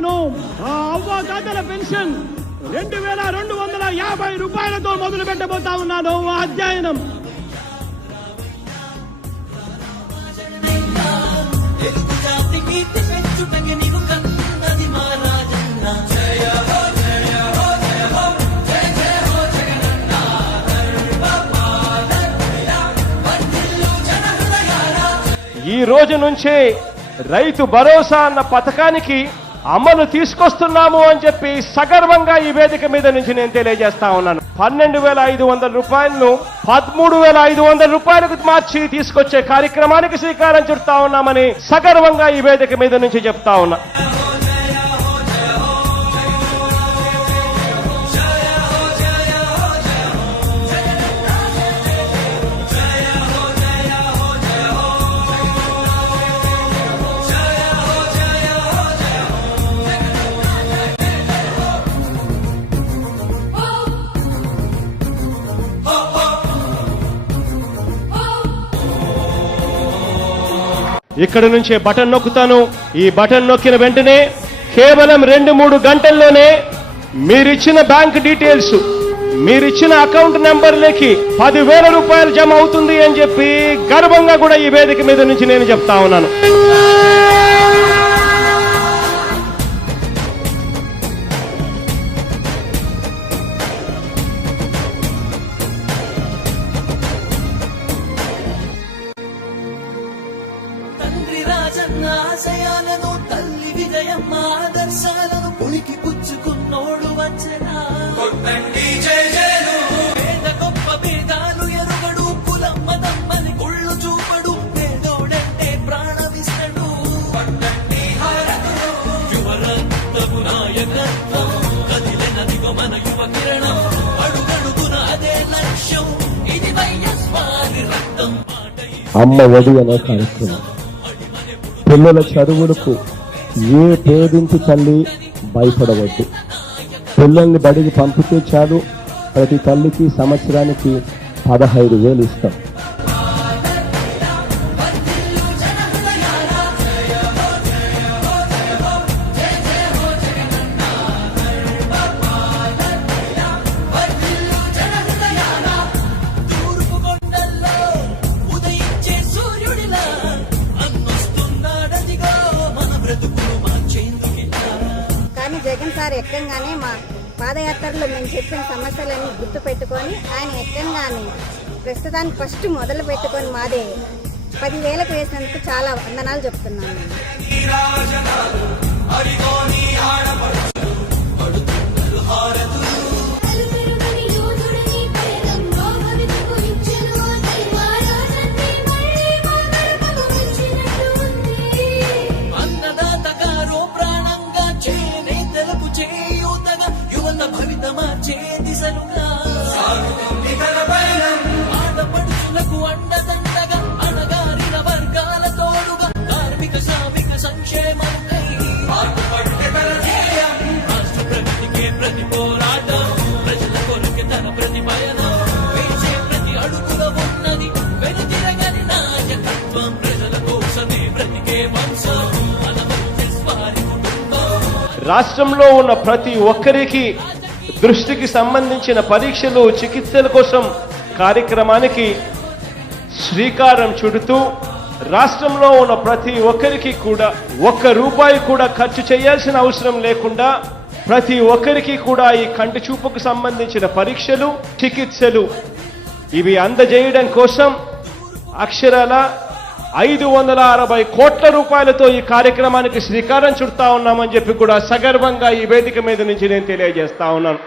ఉన్నాను. ఆ అవ్వాతాతల పెన్షన్ 2250 రూపాయలతో మొదలు పెట్టబోతా ఉన్నాను అధ్యయనం. ఈ రోజు నుంచి రైతు భరోసా అన్న పథకానికి అమలు తీసుకొస్తున్నాము అని చెప్పి సగర్వంగా ఈ వేదిక మీద నుంచి నేను తెలియజేస్తా ఉన్నాను. 12,500 రూపాయలను 13,500 రూపాయలకు మార్చి తీసుకొచ్చే కార్యక్రమానికి శ్రీకారం చుడతా ఉన్నామని సగర్వంగా ఈ వేదిక మీద నుంచి చెప్తా ఉన్నా. ఇక్కడ నుంచే బటన్ నొక్కుతాను. ఈ బటన్ నొక్కిన వెంటనే కేవలం 2-3 గంటల్లోనే మీరిచ్చిన బ్యాంక్ డీటెయిల్స్, మీరిచ్చిన అకౌంట్ నెంబర్లకి 10,000 రూపాయలు జమ అవుతుంది అని చెప్పి గర్వంగా కూడా ఈ వేదిక మీద నుంచి నేను చెప్తా ఉన్నాను. ఆశయాలను తల్లి విజయమ్మ ఆదర్శాలను పులికి పుచ్చుకున్నోడు వచ్చనా. పేద గొప్ప భేదాలు ఎరుగడు, కులమ్మ తమ్మని కుళ్ళు చూపడు, పేదోడంటే ప్రాణమిస్తడు. యువరత్నము నాయకత్వం కదిలినదిగో మన యువ కిరణం, అడుగడుగున అదే లక్ష్యం, ఇది వైఎస్ఆర్ రక్తం. అమ్మ ఒడి అనే కార్యక్రమం పిల్లల చదువులకు ఏ పేదింటి తల్లి భయపడవద్దు. పిల్లల్ని బడికి పంపితే చాలు, ప్రతి తల్లికి సంవత్సరానికి 15,000 ఇస్తాం. జగన్ సార్ ఎక్కంగానే మా పాదయాత్రలో మేము చెప్పిన సమస్యలన్నీ గుర్తు పెట్టుకొని ఆయన ఎక్కంగానే ప్రస్తుతానికి ఫస్ట్ మొదలు పెట్టుకొని మాదే 10,000కు వేసినందుకు చాలా వందనాలు చెప్తున్నాను. ఆడపడుచులకు అండదండగా అణగారిన వర్గాల తోడుగా కార్మిక శ్రామిక సంక్షేమంకై రాష్ట్ర ప్రగతికే ప్రతి పోరాటం, ప్రజల కొరకే తన ప్రతి పయనం, వేసే ప్రతి అడుగులో ఉన్నది వెనుతిరగని నాయకత్వం, ప్రజల కోసమే బ్రతికే వంశం మన వారి కుటుంబం. రాష్ట్రంలో ఉన్న ప్రతి ఒక్కరికి దృష్టికి సంబంధించిన పరీక్షలు, చికిత్సల కోసం కార్యక్రమానికి శ్రీకారం చుడుతూ రాష్ట్రంలో ఉన్న ప్రతి ఒక్కరికి కూడా ₹1 కూడా ఖర్చు చేయాల్సిన అవసరం లేకుండా ప్రతి ఒక్కరికి కూడా ఈ కంటి చూపుకు సంబంధించిన పరీక్షలు, చికిత్సలు ఇవి అందజేయడం కోసం అక్షరాల 560 కోట్ల రూపాయలతో ఈ కార్యక్రమానికి శ్రీకారం చుడతా ఉన్నామని చెప్పి కూడా సగర్వంగా ఈ వేదిక మీద నుంచి నేను తెలియజేస్తా ఉన్నాను.